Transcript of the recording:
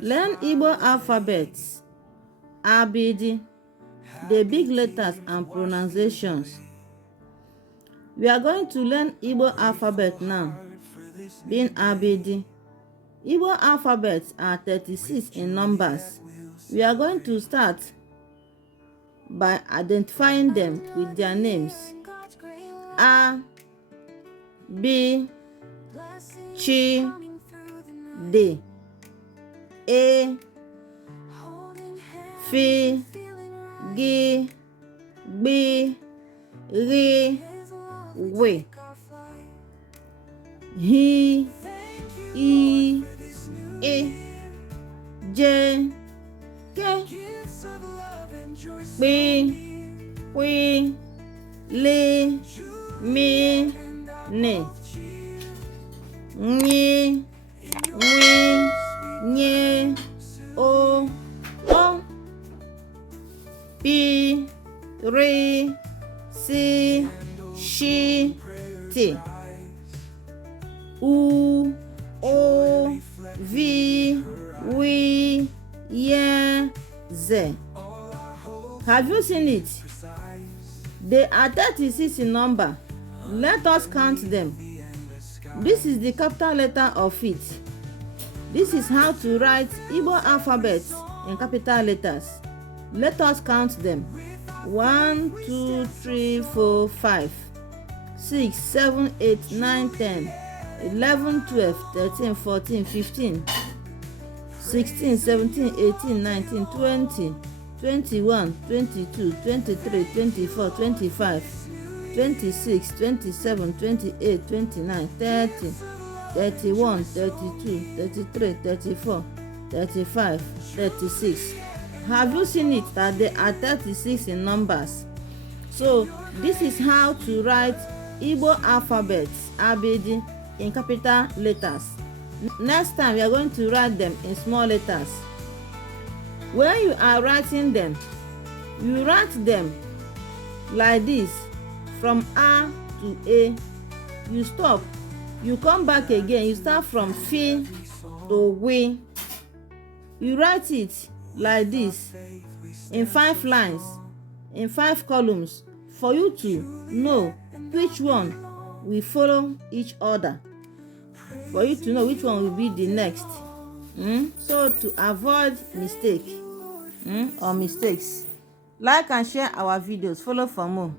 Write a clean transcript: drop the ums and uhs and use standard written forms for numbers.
Learn Igbo alphabets, Abidii, the big letters and pronunciations. We are going to learn Igbo alphabet now, being Abidii. Igbo alphabets are 36 in numbers. We are going to start by identifying them with their names. A, B, Chi, D, E, F, G, B, R, W, H, I, E, J, K, B, W, L, M, N, Ny, Nwi, Nye, O, P, R, C, Sh, T, U, O, V, W, Y, Z. Have you seen it? They are 36 in number. Let us count them. This is the capital letter of it. This is how to write Igbo alphabet in capital letters. Let us count them. 1, 2, 3, 4, 5, 6, 7, 8, 9, 10, 11, 12, 13, 14, 15, 16, 17, 18, 19, 20, 21, 22, 23, 24, 25, 26, 27, 28, 29, 30, 31, 32, 33, 34, 35, 36. Have you seen it that they are 36 in numbers? So this is how to write Igbo alphabets, Abidii, in capital letters. Next time we are going to write them in small letters. When you are writing them, you write them like this, from A to A. You stop, you come back again, you start from F to W. You write it like this in 5 lines, in 5 columns, for you to know which one will follow each other, for you to know which one will be the next. So to avoid mistake or mistakes, like and share our videos. Follow for more.